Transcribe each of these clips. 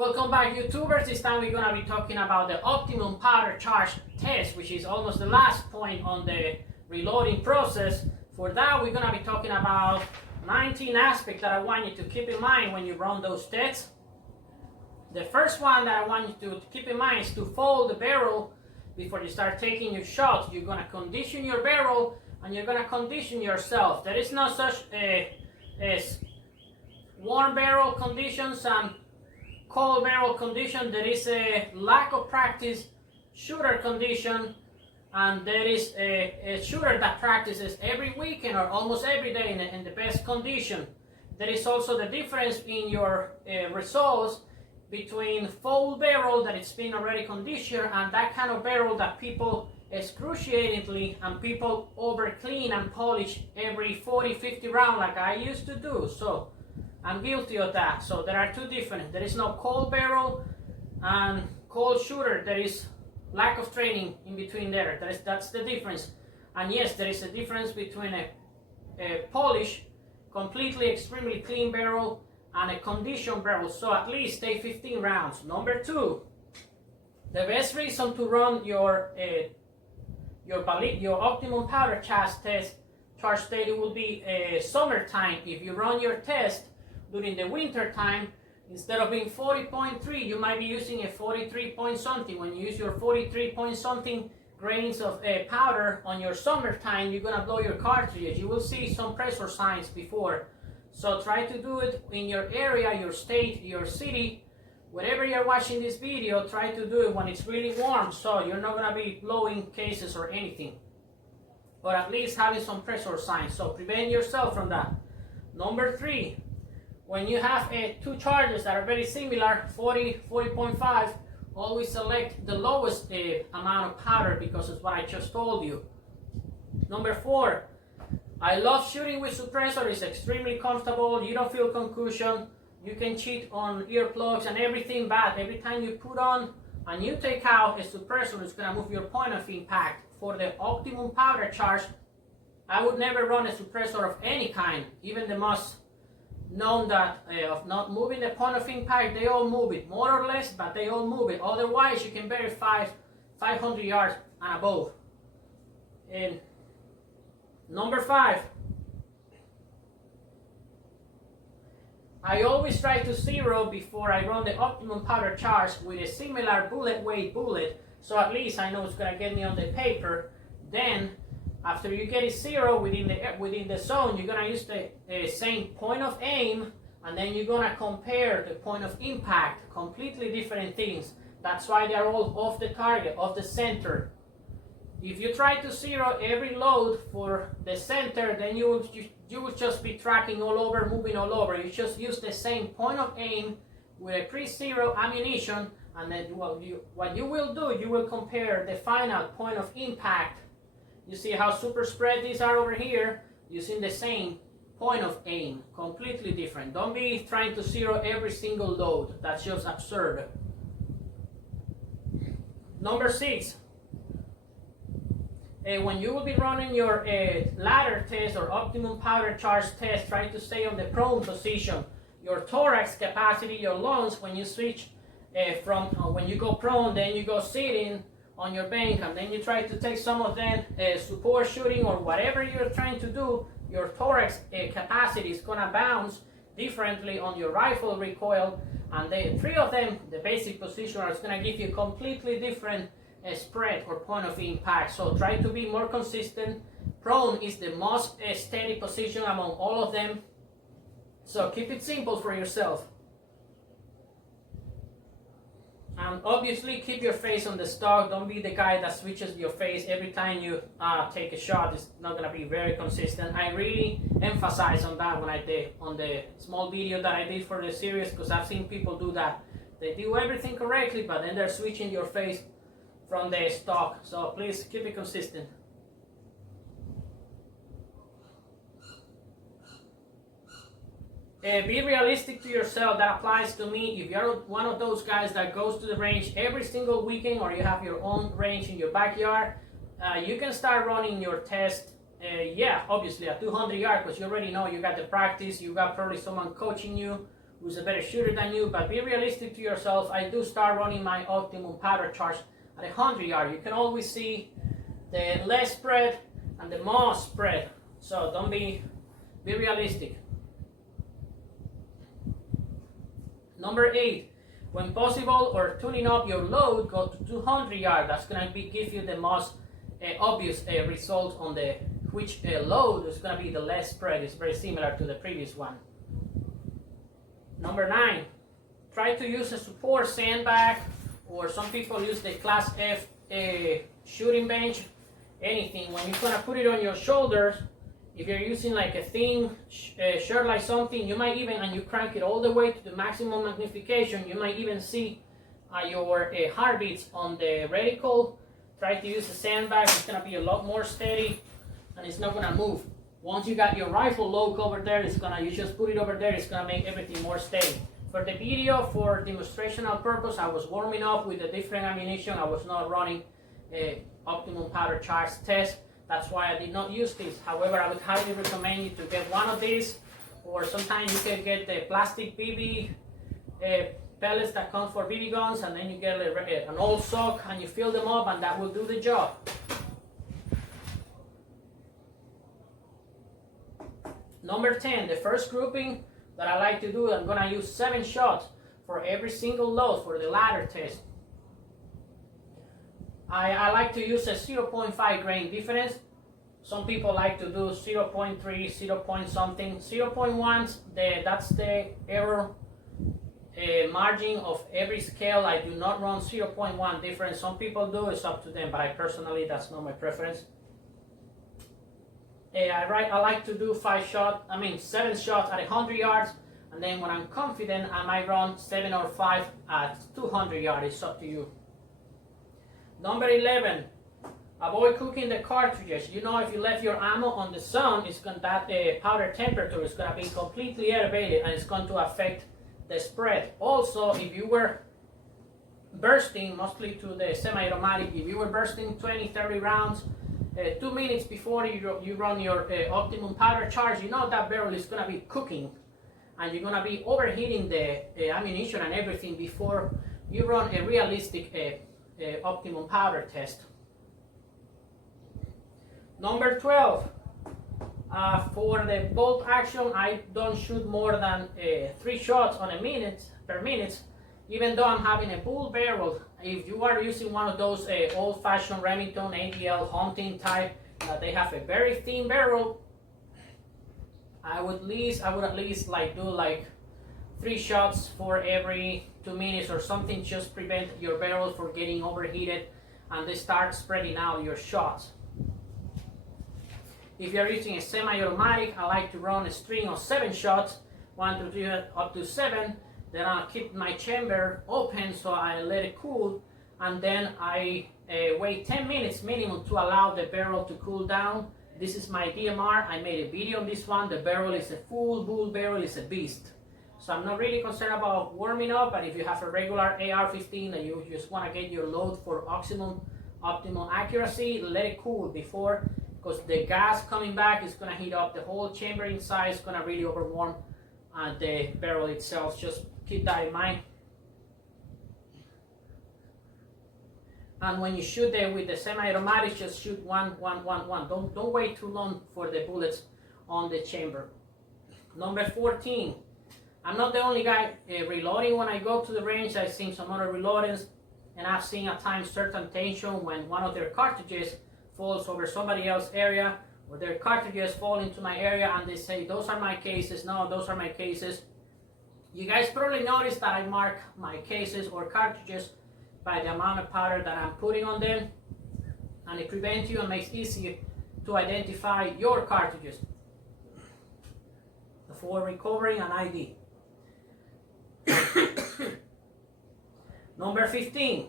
Welcome back, YouTubers. This time we're going to be talking about the optimum powder charge test, which is almost the last point on the reloading process. For that, we're going to be talking about 19 aspects that I want you to keep in mind when you run those tests. The first one that I want you to keep in mind is to fold the barrel before you start taking your shots. You're going to condition your barrel and you're going to condition yourself. There is no such as warm barrel conditions and cold barrel condition. There is a lack of practice shooter condition, and there is a shooter that practices every weekend or almost every day in the best condition. There is also the difference in your results between full barrel that it's been already conditioned and that kind of barrel that people excruciatingly and people over clean and polish every 40-50 round like I used to do. So I'm guilty of that. So there are two different. There is no cold barrel and cold shooter. There is lack of training in between there. That's the difference. And yes, there is a difference between a polished, completely extremely clean barrel and a conditioned barrel. So at least stay 15 rounds. Number two, the best reason to run your optimum powder charge test will be summertime. If you run your test during the winter time, instead of being 40.3, you might be using a 43 point something. When you use your 43 point something grains of powder on your summertime, you're gonna blow your cartridges. You will see some pressure signs before. So try to do it in your area, your state, your city, wherever you're watching this video. Try to do it when it's really warm, so you're not gonna be blowing cases or anything, or at least having some pressure signs. So prevent yourself from that. Number three, when you have two charges that are very similar, 40, 40.5, always select the lowest amount of powder because it's what I just told you. Number four, I love shooting with suppressor. It's extremely comfortable. You don't feel concussion. You can cheat on earplugs and everything, but every time you put on and you take out a suppressor, it's going to move your point of impact. For the optimum powder charge, I would never run a suppressor of any kind, even the most known that of not moving the point of impact. They all move it more or less, but they all move it. Otherwise you can verify 500 yards and above. And number five, I always try to zero before I run the optimum powder charge with a similar bullet weight bullet, so at least I know it's gonna get me on the paper. Then after you get it zero within the zone, you're gonna use the same point of aim, and then you're gonna compare the point of impact. Completely different things. That's why they're all off the target, off the center. If you try to zero every load for the center, then you will just be tracking all over, moving all over. You just use the same point of aim with a pre-zero ammunition, and then what you will do, you will compare the final point of impact. You see how super spread these are over here, using the same point of aim, completely different. Don't be trying to zero every single load. That's just absurd. Number six, when you will be running your ladder test or optimum powder charge test, try to stay on the prone position. Your thorax capacity, your lungs, when you switch from when you go prone, then you go sitting on your bank, and then you try to take some of them support shooting or whatever you're trying to do, your thorax capacity is gonna bounce differently on your rifle recoil, and the three of them, the basic position, is gonna give you completely different spread or point of impact. So try to be more consistent. Prone is the most steady position among all of them, so keep it simple for yourself. And obviously keep your face on the stock. Don't be the guy that switches your face every time you take a shot. It's not going to be very consistent. I really emphasize on that when I did on the small video that I did for the series, because I've seen people do that. They do everything correctly, but then they're switching your face from the stock. So please keep it consistent. Be realistic to yourself. That applies to me. If you're one of those guys that goes to the range every single weekend, or you have your own range in your backyard, you can start running your test, yeah, obviously at 200 yards, because you already know you got the practice, you got probably someone coaching you, who's a better shooter than you, but be realistic to yourself. I do start running my optimum powder charge at 100 yards. You can always see the less spread and the more spread. So don't be realistic. Number 8, when possible or tuning up your load, go to 200 yards. That's going to give you the most obvious result on the which load is going to be the less spread. It's very similar to the previous one. Number 9, try to use a support sandbag, or some people use the Class F shooting bench. Anything. When you're going to put it on your shoulders, if you're using like a thin shirt like something, you might even, and you crank it all the way to the maximum magnification, you might even see your heartbeats on the reticle. Try to use a sandbag. It's going to be a lot more steady and it's not going to move. Once you got your rifle load over there, you just put it over there, it's going to make everything more steady. For the video, for demonstrational purpose, I was warming up with a different ammunition. I was not running a optimum powder charge test. That's why I did not use this. However, I would highly recommend you to get one of these, or sometimes you can get the plastic BB pellets that come for BB guns, and then you get an old sock and you fill them up, and that will do the job. Number 10, the first grouping that I like to do, I'm going to use 7 shots for every single load for the ladder test. I like to use a 0.5 grain difference. Some people like to do 0.3, 0. Something. 0.1, that's the error margin of every scale. I do not run 0.1 difference. Some people do, it's up to them, but I personally, that's not my preference. I like to do 7 shots at 100 yards, and then when I'm confident, I might run 7 or 5 at 200 yards. It's up to you. Number 11, avoid cooking the cartridges. You know, if you left your ammo on the sun, that powder temperature is going to be completely elevated, and it's going to affect the spread. Also, if you were bursting, mostly to the semi-automatic, if you were bursting 20, 30 rounds, 2 minutes before you run your optimum powder charge, you know that barrel is going to be cooking, and you're going to be overheating the ammunition and everything before you run a realistic optimum powder test. Number 12, for the bolt action, I don't shoot more than 3 shots on per minute, even though I'm having a bull barrel. If you are using one of those old-fashioned Remington ADL hunting type, they have a very thin barrel, I would at least do 3 shots for every 2 minutes or something, just prevent your barrel from getting overheated and they start spreading out your shots. If you're using a semi-automatic, I like to run a string of 7 shots, 1 to 3 up to 7. Then I'll keep my chamber open so I let it cool, and then I wait 10 minutes minimum to allow the barrel to cool down. This is my DMR. I made a video on this one. The barrel is a full bull barrel, is a beast. So I'm not really concerned about warming up, but if you have a regular AR-15 and you just want to get your load for optimal accuracy, let it cool before, because the gas coming back is going to heat up the whole chamber inside. It's going to really overwarm the barrel itself. Just keep that in mind. And when you shoot with the semi-automatic, just shoot one. Don't wait too long for the bullets on the chamber. Number 14. I'm not the only guy reloading. When I go to the range, I've seen some other reloaders, and I've seen at times certain tension when one of their cartridges falls over somebody else's area, or their cartridges fall into my area, and they say, those are my cases. No, those are my cases. You guys probably noticed that I mark my cases or cartridges by the amount of powder that I'm putting on them, and it prevents you and makes it easier to identify your cartridges for recovering an ID. Number 15.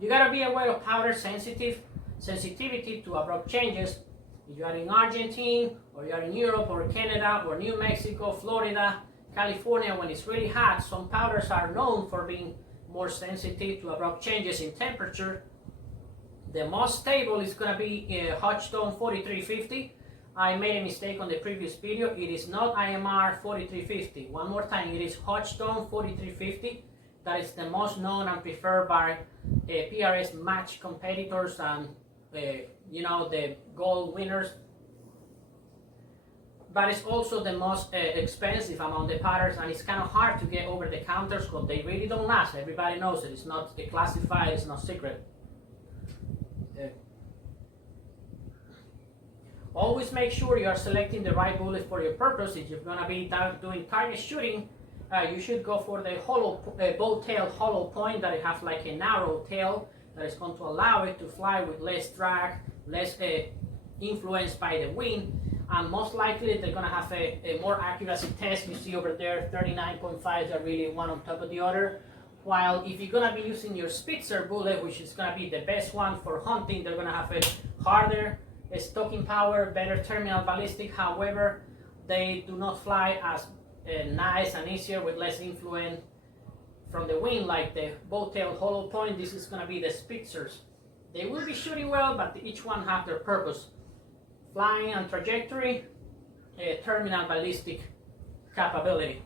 You gotta be aware of powder sensitivity to abrupt changes. If you are in Argentina, or you are in Europe, or Canada, or New Mexico, Florida, California, when it's really hot, some powders are known for being more sensitive to abrupt changes in temperature. The most stable is going to be Hodgstone 4350. I made a mistake on the previous video. It is not IMR 4350. One more time, it is Hodgdon 4350. That is the most known and preferred by PRS match competitors and you know, the gold winners. But it's also the most expensive among the patterns, and it's kind of hard to get over the counters because they really don't last. Everybody knows it. It's not classified, it's not secret. Always make sure you are selecting the right bullet for your purpose. If you're going to be doing target shooting, you should go for the hollow, bow-tailed hollow point that it has like a narrow tail that is going to allow it to fly with less drag, less influence by the wind, and most likely they're going to have a more accuracy test. You see over there 39.5s are really one on top of the other, while if you're going to be using your Spitzer bullet, which is going to be the best one for hunting, they're going to have a harder stocking power, better terminal ballistic. However, they do not fly as nice and easier with less influence from the wind like the bow-tailed hollow point. This is going to be the Spitzers. They will be shooting well, but each one have their purpose. Flying and trajectory, terminal ballistic capability.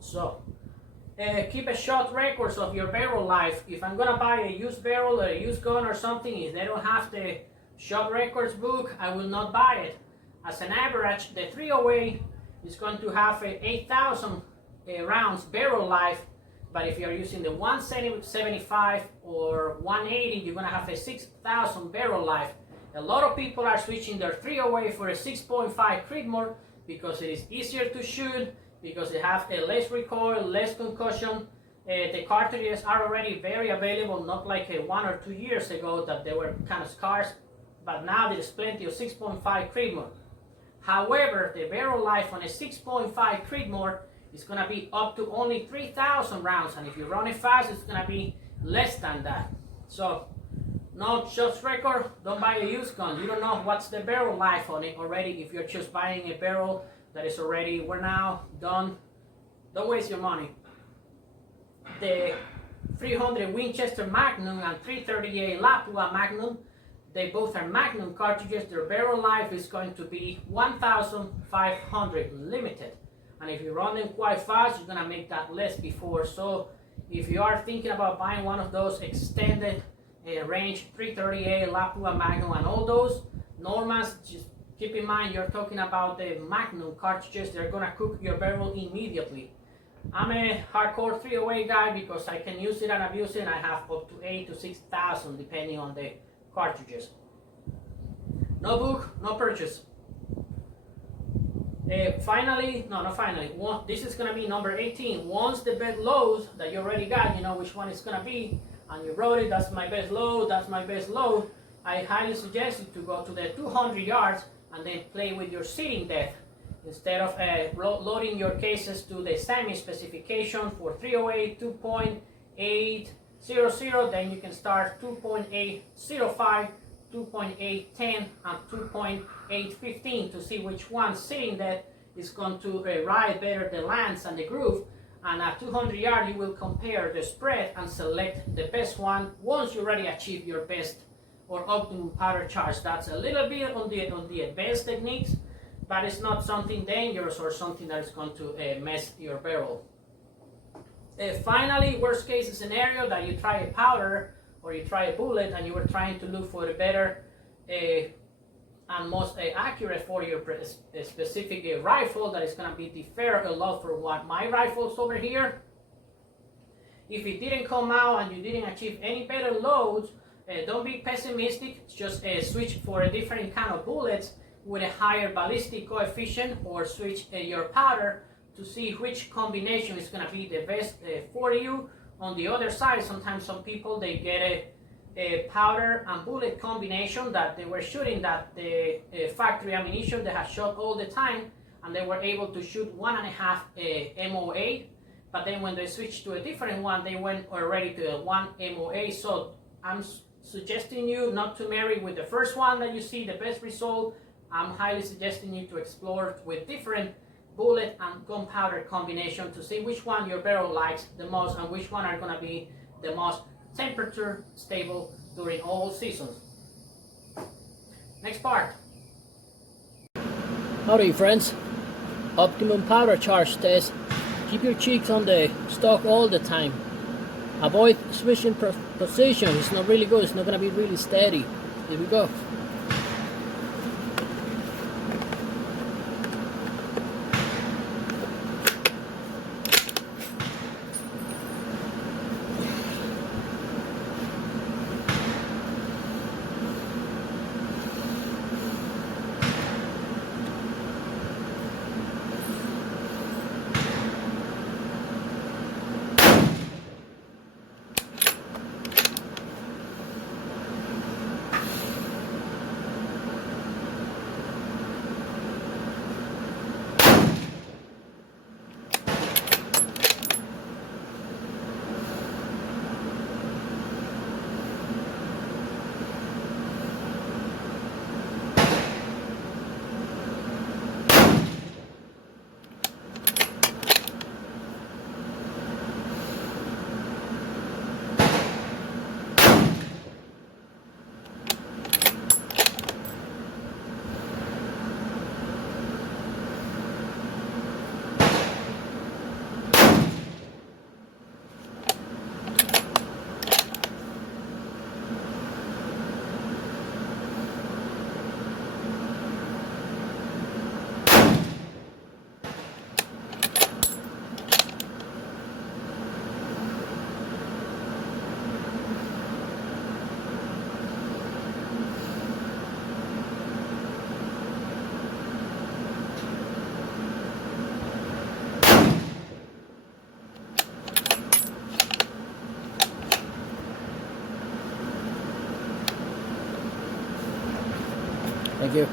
So, keep a shot records of your barrel life. If I'm going to buy a used barrel or a used gun or something, if they don't have the shot records book, I will not buy it. As an average, the 308 is going to have a 8,000 rounds barrel life, but if you're using the 175 or 180, you're going to have a 6,000 barrel life. A lot of people are switching their 308 for a 6.5 Creedmoor because it is easier to shoot, because they have a less recoil, less concussion. The cartridges are already very available, not like 1 or 2 years ago that they were kind of scarce. But now there's plenty of 6.5 Creedmoor. However, the barrel life on a 6.5 Creedmoor is going to be up to only 3,000 rounds, and if you run it fast, it's going to be less than that. So, no shots record, don't buy a used gun. You don't know what's the barrel life on it already. If you're just buying a barrel that is already worn out, done, don't waste your money. The 300 Winchester Magnum and 338 Lapua Magnum, they both are Magnum cartridges. Their barrel life is going to be 1,500 limited. And if you run them quite fast, you're going to make that less before. So if you are thinking about buying one of those extended range 338, Lapua Magnum, and all those Normas, just keep in mind you're talking about the Magnum cartridges. They're going to cook your barrel immediately. I'm a hardcore 308 guy because I can use it and abuse it, and I have up to 8,000 to 6,000 depending on the cartridges. No book, no purchase. This is going to be number 18. Once the best loads that you already got, you know which one it's going to be, and you wrote it, that's my best load, that's my best load, I highly suggest you to go to the 200 yards and then play with your sitting depth. Instead of loading your cases to the SAAMI specification for 308, 2.800, then you can start 2.805, 2.810, and 2.815 to see which one sitting depth is going to ride better the lance and the groove. And at 200 yards, you will compare the spread and select the best one once you already achieve your best or optimum powder charge. That's a little bit on the advanced techniques, but it's not something dangerous or something that is going to mess your barrel. Finally, worst case scenario that you try a powder or you try a bullet and you were trying to look for a better and most accurate for your specific rifle that is going to be differ a lot from what my rifle's over here. If it didn't come out and you didn't achieve any better loads, don't be pessimistic. Just switch for a different kind of bullets with a higher ballistic coefficient, or switch your powder to see which combination is going to be the best for you. On the other side, sometimes some people they get a powder and bullet combination that they were shooting that the factory ammunition they had shot all the time, and they were able to shoot 1.5 MOA, but then when they switched to a different one, they went already to a 1 MOA. So I'm suggesting you not to marry with the first one that you see the best result. I'm highly suggesting you to explore with different bullet and gunpowder combination to see which one your barrel likes the most and which one are going to be the most temperature stable during all seasons. Next part. Howdy friends, Optimum powder charge test. Keep your cheeks on the stock all the time. Avoid switching position, it's not really good, it's not going to be really steady. Here we go. Thank you.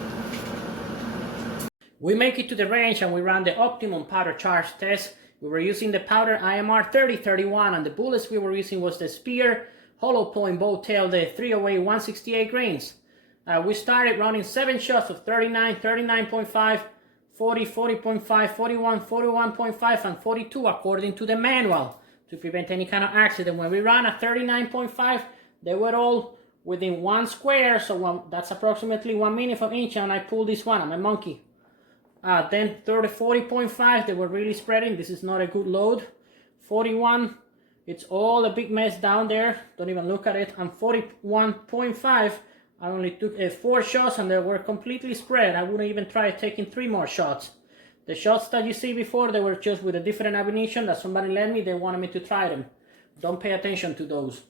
We make it to the range and we ran the Optimum powder charge test. We were using the powder IMR 3031 and the bullets we were using was the Spear hollow point bow tail, the 308 168 grains. We started running 7 shots of 39, 39.5, 40, 40.5, 41, 41.5 and 42 according to the manual to prevent any kind of accident. When we ran at 39.5, they were all within 1 square, so that's approximately 1 minute of inch, and I pulled this one, I'm a monkey. Then 40.5, they were really spreading, this is not a good load. 41, it's all a big mess down there, don't even look at it. And 41.5, I only took 4 shots and they were completely spread. I wouldn't even try taking 3 more shots. The shots that you see before, they were just with a different ammunition that somebody lent me, they wanted me to try them. Don't pay attention to those.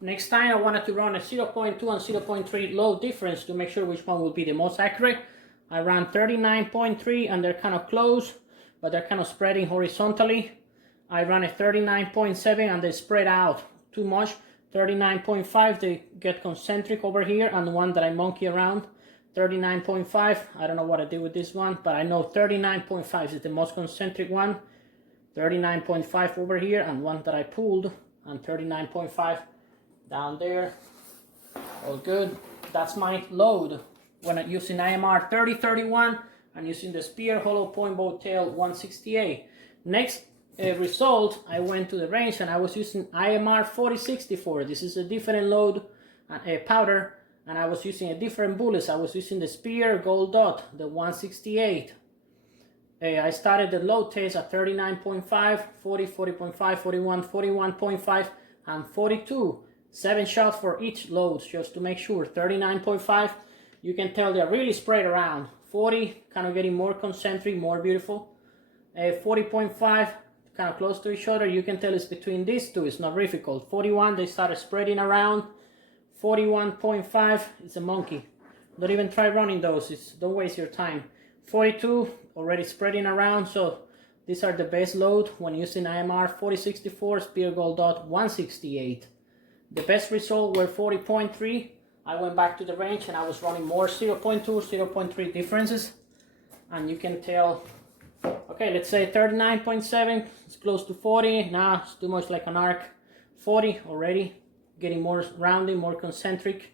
Next time I wanted to run a 0.2 and 0.3 load difference to make sure which one will be the most accurate. I ran 39.3 and they're kind of close, but they're kind of spreading horizontally. I ran a 39.7 and they spread out too much. 39.5, they get concentric over here, and the one that I monkey around, 39.5, I don't know what I did with this one, but I know 39.5 is the most concentric one. 39.5 over here, and one that I pulled, and 39.5 down there. All good. That's my load when I'm using IMR 3031 and using the Spear hollow point bow tail 168. Next result, I went to the range and I was using IMR 4064. This is a different load, a powder, and I was using a different bullets. I was using the Spear Gold Dot, the 168. I started the load test at 39.5, 40, 40.5, 41, 41.5, and 42. 7 shots for each load just to make sure. 39.5, you can tell they're really spread around. 40, kind of getting more concentric, more beautiful. 40.5, kind of close to each other. You can tell it's between these two, it's not difficult. 41, they started spreading around. 41.5, it's a monkey. Don't even try running those, don't waste your time. 42, already spreading around, so these are the best load when using IMR 4064 Spear Gold Dot 168. The best result were 40.3. I went back to the range and I was running more 0.2, 0.3 differences. And you can tell, okay, let's say 39.7, it's close to 40. Nah, it's too much like an arc. 40 already, getting more rounding, more concentric.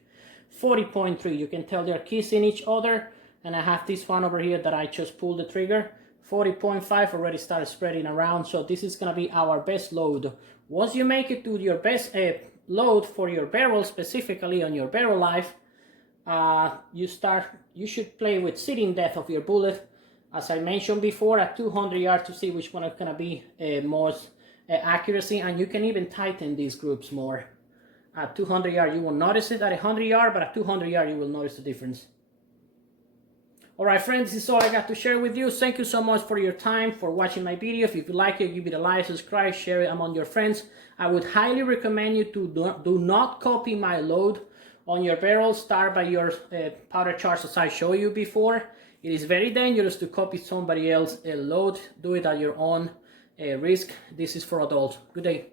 40.3, you can tell they're kissing each other. And I have this one over here that I just pulled the trigger. 40.5 already started spreading around, so this is gonna be our best load. Once you make it to your best load for your barrel, specifically on your barrel life, you should play with sitting depth of your bullet. As I mentioned before, at 200 yards to see which one is going to be most accuracy, and you can even tighten these groups more. At 200 yards you won't notice it at 100 yards, but at 200 yards you will notice the difference. Alright friends, this is all I got to share with you. Thank you so much for your time, for watching my video. If you like it, give it a like, subscribe, share it among your friends. I would highly recommend you to do not copy my load on your barrel. Start by your powder charge as I showed you before. It is very dangerous to copy somebody else's load. Do it at your own risk. This is for adults. Good day.